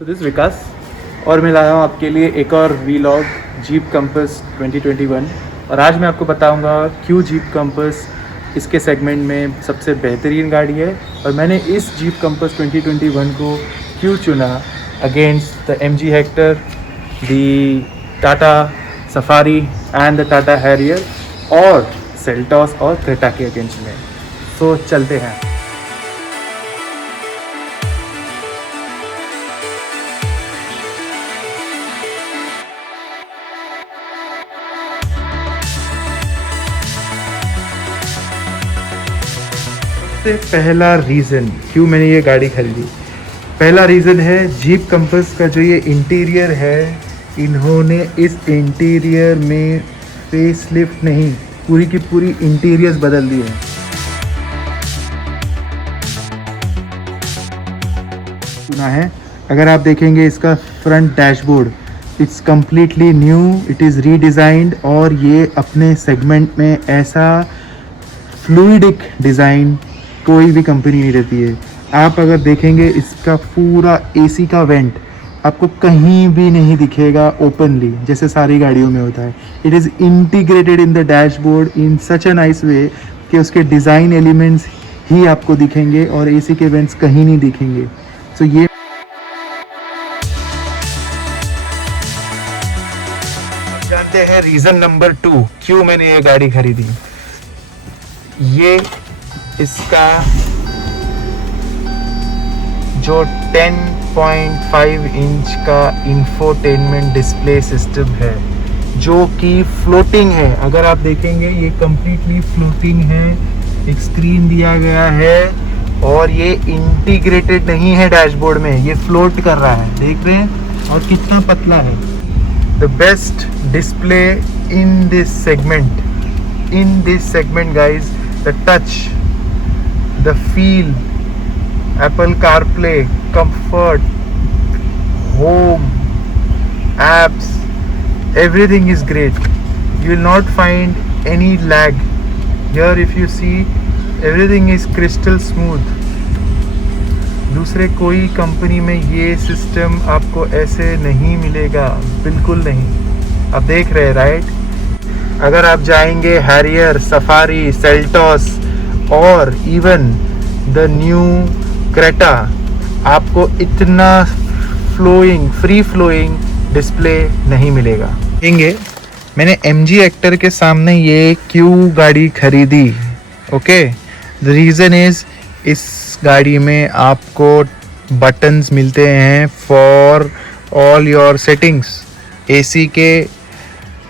So this विकास और मैं लाया हूँ आपके लिए एक और वीलॉग जीप कंपास 2021। और आज मैं आपको बताऊँगा क्यों जीप कंपास इसके सेगमेंट में सबसे बेहतरीन गाड़ी है और मैंने इस जीप कंपास 2021 को क्यों चुना against the MG Hector, the Tata safari and the Tata Harrier और सेल्टॉस और क्रेटा के अगेंस्ट में। सो चलते हैं। पहला रीज़न क्यों मैंने ये गाड़ी खरीदी, पहला रीज़न है जीप कंपास का जो ये इंटीरियर है, इन्होंने इस इंटीरियर में फेसलिफ्ट नहीं, पूरी की पूरी इंटीरियर्स बदल दी है। सुना है, अगर आप देखेंगे इसका front dashboard, it's completely new, it is redesigned और ये अपने सेगमेंट में ऐसा फ्लूइडिक डिज़ाइन कोई भी कंपनी नहीं रहती है। आप अगर देखेंगे इसका पूरा AC का वेंट आपको कहीं भी नहीं दिखेगा ओपनली जैसे सारी गाड़ियों में होता है। It is integrated in the dashboard in such a nice way कि उसके डिज़ाइन एलिमेंट्स ही आपको दिखेंगे और AC के वेंट्स कहीं नहीं दिखेंगे। सो ये जानते हैं रीज़न नंबर 2 क्यों मैंने ये गाड़ी खरीदी। ये इसका जो 10.5 इंच का इंफोटेनमेंट डिस्प्ले सिस्टम है जो कि फ्लोटिंग है, अगर आप देखेंगे ये कम्प्लीटली फ्लोटिंग है, एक स्क्रीन दिया गया है और ये इंटीग्रेटेड नहीं है डैशबोर्ड में, ये फ्लोट कर रहा है, देख रहे हैं, और कितना पतला है। The best display in this segment guys, the touch, the feel, Apple CarPlay, comfort, home, apps, everything is great. You will not find any lag here. If you see, everything is crystal smooth. दूसरे कोई company में ये system आपको ऐसे नहीं मिलेगा, बिल्कुल नहीं। आप देख रहे हैं राइट। अगर आप जाएंगे हैरियर, सफारी, सेल्टॉस और इवन द न्यू क्रेटा, आपको इतना फ्री फ्लोइंग डिस्प्ले नहीं मिलेगा। देखेंगे मैंने MG हेक्टर के सामने ये क्यों गाड़ी खरीदी। ओके, द रीज़न इज़ इस गाड़ी में आपको बटन्स मिलते हैं for all your settings. AC के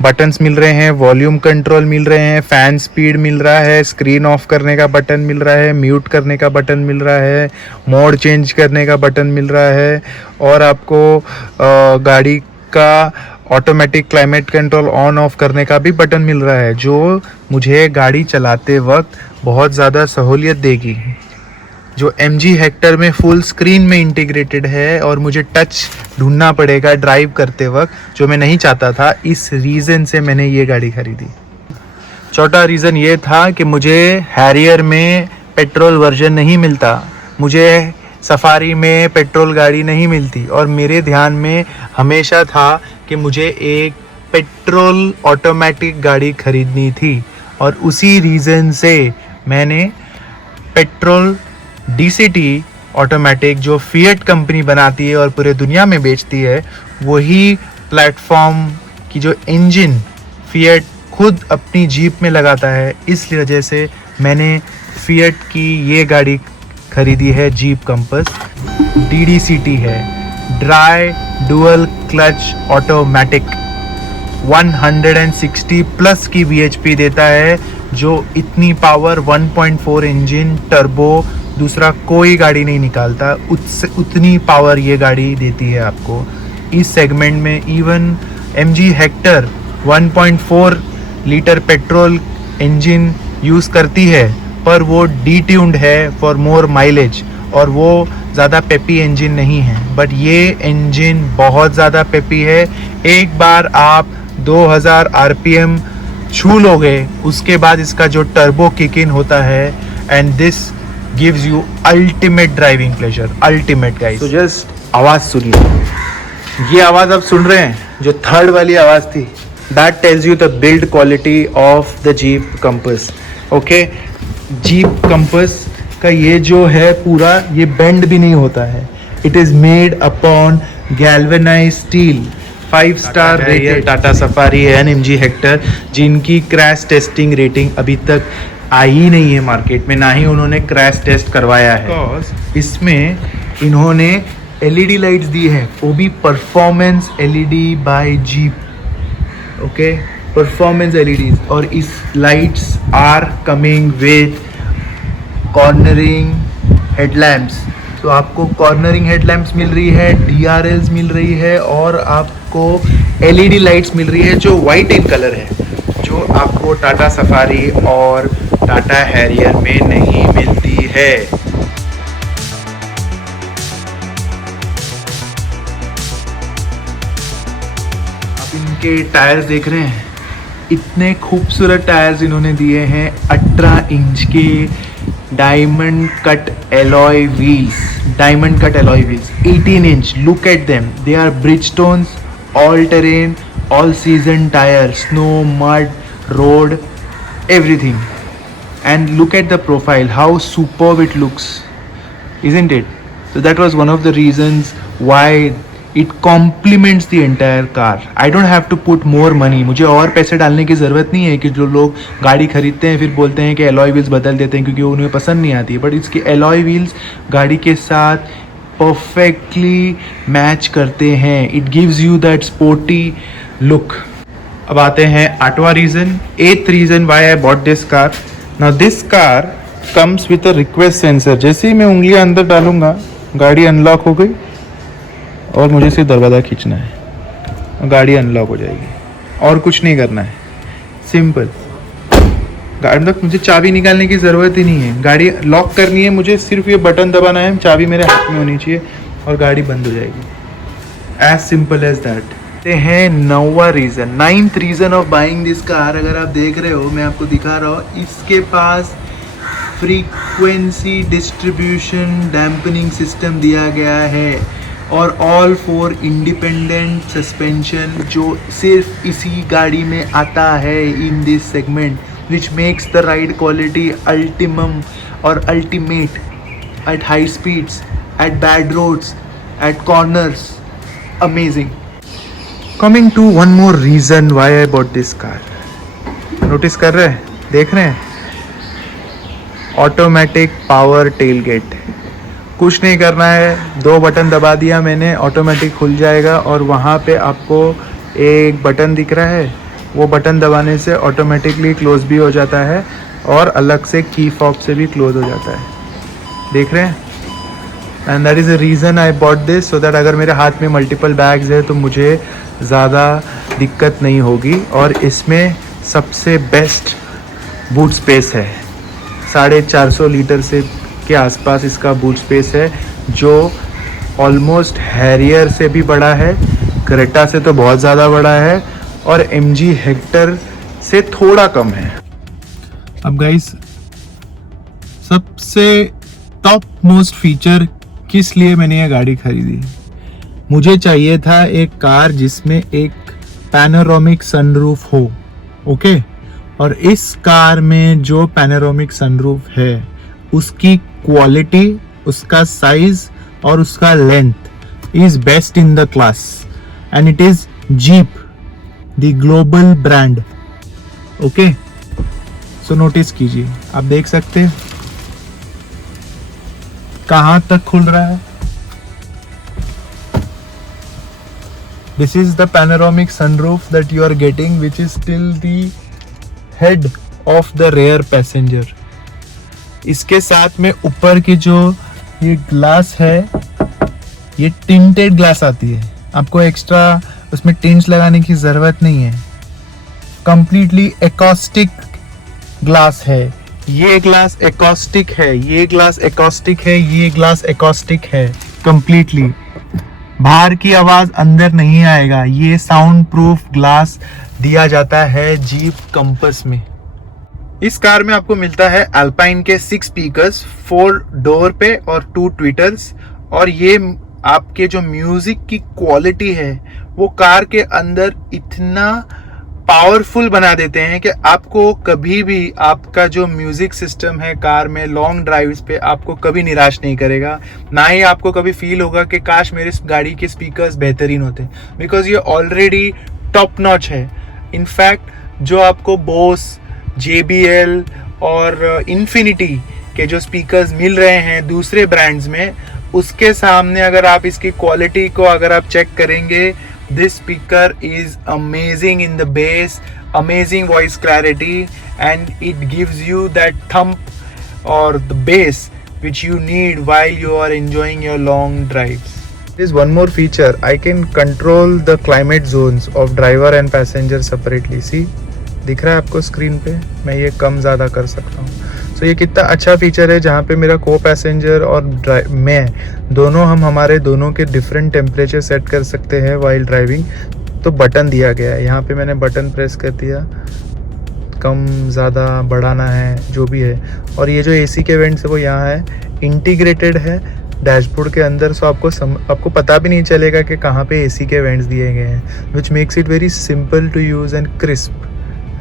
बटन्स मिल रहे हैं, वॉल्यूम कंट्रोल मिल रहे हैं, फ़ैन स्पीड मिल रहा है, स्क्रीन ऑफ करने का बटन मिल रहा है, म्यूट करने का बटन मिल रहा है, मोड चेंज करने का बटन मिल रहा है और आपको गाड़ी का automatic climate control on off करने का भी बटन मिल रहा है, जो मुझे गाड़ी चलाते वक्त बहुत ज़्यादा सहूलियत देगी। जो MG हेक्टर में फुल स्क्रीन में इंटीग्रेटेड है और मुझे टच ढूंढना पड़ेगा ड्राइव करते वक्त, जो मैं नहीं चाहता था। इस रीज़न से मैंने ये गाड़ी खरीदी। चौथा रीज़न ये था कि मुझे हैरियर में पेट्रोल वर्जन नहीं मिलता, मुझे सफारी में पेट्रोल गाड़ी नहीं मिलती और मेरे ध्यान में हमेशा था कि मुझे एक पेट्रोल ऑटोमेटिक गाड़ी खरीदनी थी और उसी रीज़न से मैंने पेट्रोल DCT ऑटोमेटिक जो फिएट कंपनी बनाती है और पूरे दुनिया में बेचती है, वही प्लेटफॉर्म की जो इंजन फिएट खुद अपनी जीप में लगाता है, इस वजह से मैंने फिएट की ये गाड़ी खरीदी है, जीप कंपास। DDCT है, dry dual clutch automatic, 160 plus की VHP देता है, जो इतनी पावर 1.4 इंजन टर्बो दूसरा कोई गाड़ी नहीं निकालता, उतनी पावर ये गाड़ी देती है आपको इस सेगमेंट में। Even MG Hector 1.4 litre petrol engine use करती है, पर वो डिट्यून्ड है फॉर मोर माइलेज और वो ज़्यादा पेपी इंजन नहीं है, बट ये इंजन बहुत ज़्यादा पेपी है। एक बार आप 2000 RPM छू लोगे, उसके बाद इसका जो टर्बो किक इन होता है, and this gives you ultimate driving pleasure, ultimate guys. So just आवाज़ सुनिए। ये आवाज़ आप सुन रहे हैं, जो थर्ड वाली आवाज़ थी, that tells you the build quality of the jeep compass. Okay, jeep compass का ये जो है पूरा, ये बेंड भी नहीं होता है। It is made upon galvanise steel, 5 star rated Tata safari and MG Hector, जिनकी क्रैश टेस्टिंग रेटिंग अभी तक आई नहीं है मार्केट में, ना ही उन्होंने क्रैश टेस्ट करवाया है। इसमें इन्होंने एलईडी लाइट्स दी है, वो भी performance LED by Jeep. Okay, performance LEDs, और इस lights are coming with cornering headlamps. तो आपको कॉर्नरिंग हेडलैम्प्स मिल रही है, DRLs मिल रही है, और आपको एलईडी लाइट्स मिल रही है जो वाइट इन कलर है, जो आपको टाटा सफारी और टाटा हैरियर में नहीं मिलती है। आप इनके टायर्स देख रहे हैं, इतने खूबसूरत टायर्स इन्होंने दिए हैं। 18 इंच के diamond cut alloy wheels, 18 inch. Look at them, they are Bridgestones, all terrain, all season tyre, snow, mud, road, everything. And look at the profile, how superb it looks, isn't it? So that was one of the reasons why it complements the entire car. I don't have to put more money. मुझे और पैसे डालने की ज़रूरत नहीं है कि जो लोग गाड़ी खरीदते हैं फिर बोलते हैं कि एलॉय व्हील्स बदल देते हैं क्योंकि उन्हें पसंद नहीं आती है। बट इसकी एलॉय व्हील्स गाड़ी के साथ परफेक्टली मैच करते हैं। It gives you that sporty look. अब आते हैं 8वां reason, 8th reason why I bought this car. Now this car comes with a request sensor. जैसे ही मैं उंगलियां अंदर डालूंगा, गाड़ी अनलॉक हो गई और मुझे सिर्फ दरवाज़ा खींचना है और गाड़ी अनलॉक हो जाएगी, और कुछ नहीं करना है। सिंपल। गाड़ी मतलब मुझे चाबी निकालने की ज़रूरत ही नहीं है। गाड़ी लॉक करनी है, मुझे सिर्फ ये बटन दबाना है, चाबी मेरे हाथ में होनी चाहिए और गाड़ी बंद हो जाएगी। As simple as that. हैं 9वां reason, 9th reason of buying this car. अगर आप देख रहे हो, मैं आपको दिखा रहा हूँ, इसके पास फ्रीक्वेंसी डिस्ट्रीब्यूशन डैम्पनिंग सिस्टम दिया गया है और ऑल 4 इंडिपेंडेंट सस्पेंशन, जो सिर्फ इसी गाड़ी में आता है in this segment, which makes the ride quality optimum और ultimate at high speeds, at bad roads, at corners. Amazing. Coming to one more reason why I bought this car. Notice कर रहे हैं, देख रहे हैं, ऑटोमेटिक पावर टेल गेट। कुछ नहीं करना है, 2 बटन दबा दिया मैंने, ऑटोमेटिक खुल जाएगा। और वहाँ पे आपको एक बटन दिख रहा है, वो बटन दबाने से ऑटोमेटिकली क्लोज भी हो जाता है और अलग से की फॉब से भी क्लोज हो जाता है। देख रहे हैं? And that is the reason I bought this, so that अगर मेरे हाथ में मल्टीपल बैग्स है तो मुझे ज़्यादा दिक्कत नहीं होगी। और इसमें सबसे बेस्ट बूट स्पेस है, 450 लीटर से के आसपास इसका बूट स्पेस है, जो ऑलमोस्ट हैरियर से भी बड़ा है, क्रेटा से तो बहुत ज़्यादा बड़ा है, और एमजी हेक्टर से थोड़ा कम है। अब गाइस, सबसे टॉप मोस्ट फीचर किस लिए मैंने ये गाड़ी खरीदी? मुझे चाहिए था एक कार जिसमें एक पैनोरामिक सनरूफ हो। ओके, और इस कार में जो पैनोरामिक सनरूफ है, उसकी क्वालिटी, उसका साइज और उसका length is best in the class, and it is jeep, the global brand. Okay, so notice कीजिए, आप देख सकते हैं कहाँ तक खुल रहा है। This is the panoramic sunroof that you are getting, which is still the head of the rear passenger. इसके साथ में ऊपर की जो ये ग्लास है, ये टिंटेड ग्लास आती है, आपको एक्स्ट्रा उसमें टिंट्स लगाने की ज़रूरत नहीं है। कंप्लीटली एकॉस्टिक ग्लास है। ये ग्लास एकॉस्टिक है, ये ग्लास एकॉस्टिक है, ये ग्लास एकॉस्टिक है कंप्लीटली। बाहर की आवाज़ अंदर नहीं आएगा। ये साउंड प्रूफ ग्लास दिया जाता है जीप कंपास में। इस कार में आपको मिलता है अल्पाइन के 6 स्पीकर्स, 4 डोर पे और 2 ट्विटर्स, और ये आपके जो म्यूजिक की क्वालिटी है वो कार के अंदर इतना पावरफुल बना देते हैं कि आपको कभी भी आपका जो म्यूजिक सिस्टम है कार में लॉन्ग ड्राइव्स पे आपको कभी निराश नहीं करेगा, ना ही आपको कभी फील होगा कि काश मेरे गाड़ी के स्पीकर्स बेहतरीन होते, बिकॉज ये ऑलरेडी टॉप नॉच है। इनफैक्ट जो आपको बोस, JBL और इन्फिनिटी के जो स्पीकर्स मिल रहे हैं दूसरे ब्रांड्स में, उसके सामने अगर आप इसकी क्वालिटी को अगर आप चेक करेंगे, this speaker is amazing in the bass, amazing voice clarity, and it gives you that thump or the bass which you need while you are enjoying your long drives. There is one more feature. I can control the climate zones of driver and passenger separately. See, दिख रहा है आपको screen पे? मैं ये कम ज़्यादा कर सकता हूँ। तो ये कितना अच्छा फीचर है जहाँ पे मेरा को पैसेंजर और मैं दोनों हम हमारे दोनों के डिफरेंट टेम्परेचर सेट कर सकते हैं वाइल ड्राइविंग। तो बटन दिया गया है, यहाँ पे मैंने बटन प्रेस कर दिया, कम ज़्यादा बढ़ाना है जो भी है। और ये जो AC के वेंट्स है वो यहाँ है, इंटीग्रेटेड है डैशबोर्ड के अंदर, सो आपको पता भी नहीं चलेगा कि कहाँ पे AC के वेंट्स दिए गए हैं, which makes it very simple to use and crisp,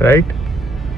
right.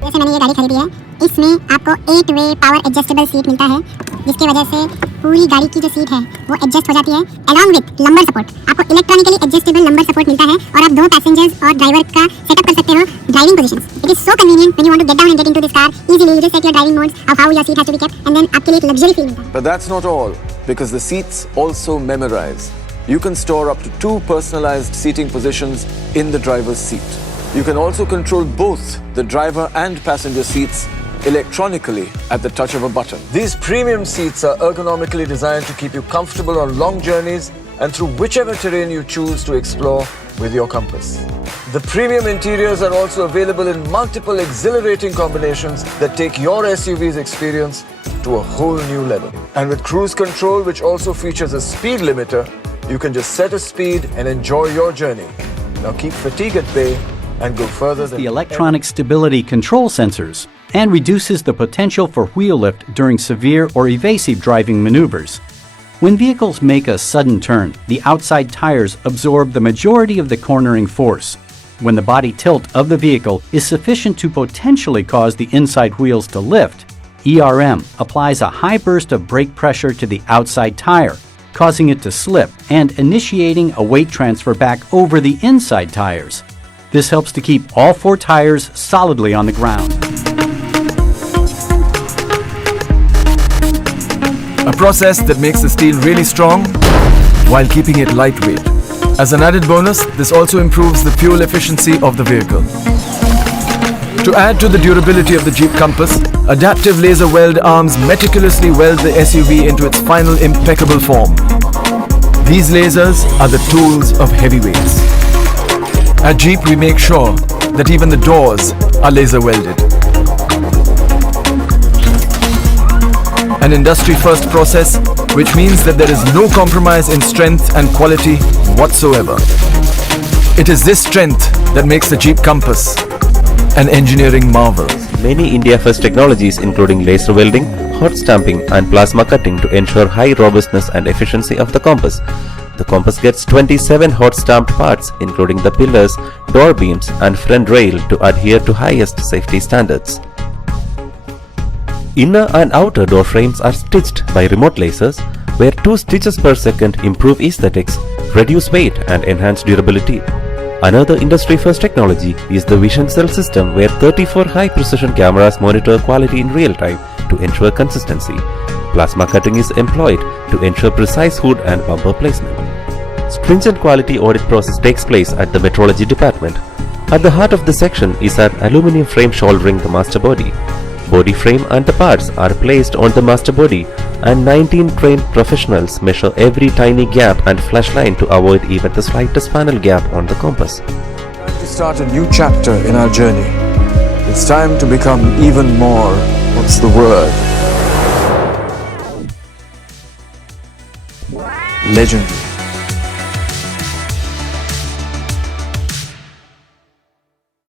जैसे मैंने ये गाड़ी खरीदी है, इसमें आपको 8 वे पावर एडजस्टेबल सीट मिलता है, जिसकी वजह से पूरी गाड़ी की जो सीट है वो एडजस्ट हो जाती है, अलॉन्ग विद लंबर सपोर्ट। आपको इलेक्ट्रॉनिकली एडजस्टेबल लंबर सपोर्ट मिलता है और आप 2 पैसेंजर्स और ड्राइवर का सेटअप कर सकते हो driving positions. It is so convenient when you want to get down and get into this car easily, you just set your driving modes of how your seat has to be kept and then आपके लिए एक luxury feel मिलता है। But that's not all, because the seats also memorize. You can store up to 2 personalized seating positions in the driver's seat. You can also control both the driver and passenger seats electronically at the touch of a button. These premium seats are ergonomically designed to keep you comfortable on long journeys and through whichever terrain you choose to explore with your Compass. The premium interiors are also available in multiple exhilarating combinations that take your SUV's experience to a whole new level. And with cruise control, which also features a speed limiter, you can just set a speed and enjoy your journey. Now keep fatigue at bay and go further than the electronic stability control sensors and reduces the potential for wheel lift during severe or evasive driving maneuvers. When vehicles make a sudden turn, the outside tires absorb the majority of the cornering force. When the body tilt of the vehicle is sufficient to potentially cause the inside wheels to lift, ERM applies a high burst of brake pressure to the outside tire, causing it to slip and initiating a weight transfer back over the inside tires. This helps to keep all 4 tires solidly on the ground. a process that makes the steel really strong while keeping it lightweight. As an added bonus, this also improves the fuel efficiency of the vehicle. To add to the durability of the Jeep Compass, adaptive laser weld arms meticulously weld the SUV into its final impeccable form. These lasers are the tools of heavyweights. At Jeep, we make sure that even the doors are laser welded. An industry-first process, which means that there is no compromise in strength and quality whatsoever. It is this strength that makes the Jeep Compass an engineering marvel. Many India-first technologies including laser welding, hot stamping and plasma cutting to ensure high robustness and efficiency of the compass. The compass gets 27 hot stamped parts including the pillars, door beams and front rail to adhere to highest safety standards. Inner and outer door frames are stitched by remote lasers where 2 stitches per second improve aesthetics, reduce weight and enhance durability. Another industry-first technology is the Vision Cell system where 34 high-precision cameras monitor quality in real time to ensure consistency. Plasma cutting is employed to ensure precise hood and bumper placement. Stringent quality audit process takes place at the metrology department. At the heart of the section is an aluminum frame shouldering the master body. Body frame and the parts are placed on the master body and 19 trained professionals measure every tiny gap and flash line to avoid even the slightest panel gap on the compass. To start a new chapter in our journey, it's time to become even more, what's the word? Legendary.